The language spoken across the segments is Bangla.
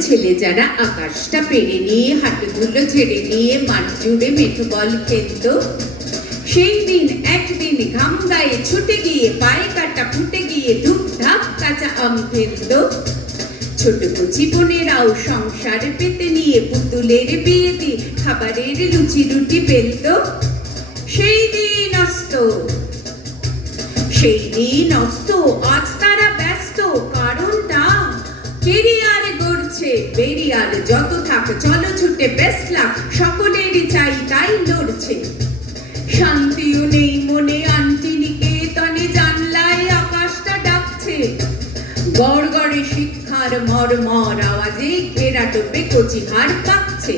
ছেলে যারা আকাশটা পেরে নিয়ে, হাঁটুগুলো ছেড়ে নিয়ে মাঠ জুড়ে মেঠো বল খেলতো। সেই দিন একদিন ঘাম গায়ে ছুটে গিয়ে পায়ে কাটা ফুটে গিয়ে ধূপ ধাপ কাঁচা আম ফেলতো। ছোট কুচি বোনেরাও সংসার পেতে নিয়ে পুতুলের বিয়ে দিয়ে খাবারের লুচি রুটি বেলতো সেই দিন অস্ত। সেই দিন অস্ত, আজ গড়ছে বেরিয়ার যত থাক, চলো ছুটে বেস্ট লাখ সকলেরই চাই তাই লড়ছে। শান্তিও নেই মনে আন্টি নিকেতনে, জানলায় আকাশটা ডাকছে। গড় গড়ে শিক্ষার মরমর আওয়াজে ঘেরা টোপে কচিহার কাঁপছে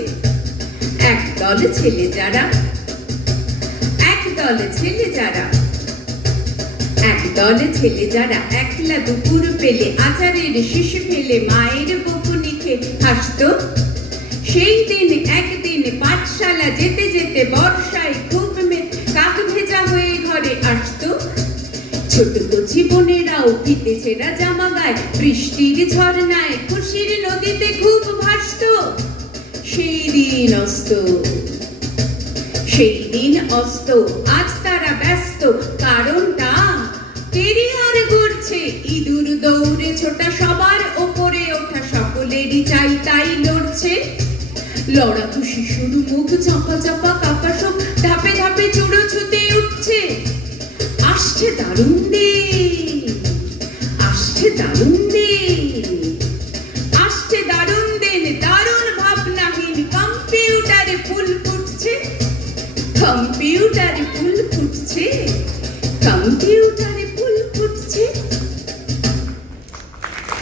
একদল ছেলে যারা একদল ছেলে যারা একদল ছেলে যারা একলা দুপুর পেলে, আচারের শিশু ফেলে, মায়ের হাসতো সেই দিন, একদিন পাঠশালা যেতে যেতে বর্ষায় খুব কাক ভেজা হয়ে ঘরে আসতো। ছোট ছেঁড়া জামা গায়ে, বৃষ্টির ঝর্ণায় খুশির নদীতে খুব ভাসতো। সেই দিন অস্ত। সেই দিন অস্ত। আজ তারা ব্যস্ত, কারণটা কেরিয়ার গড়ছে। ইঁদুর দৌড়ে ছোটা সবার ওপরে। যেডি চাই, তাই লড়ছে। লড়াকু শিশুর মুখ চাপা চাপা কাকা সব, ধাপে ধাপে চড়ো ছুতে উঠছে। আসছে দারুণ দে আসছে দারুণ দে আসছে দারুণ দিন, দারুণ ভাবনাহীন কম্পিউটারে ফুল ফুটছে। কম্পিউটারে ফুল ফুটছে, কম্পিউটারে ফুল ফুটছে।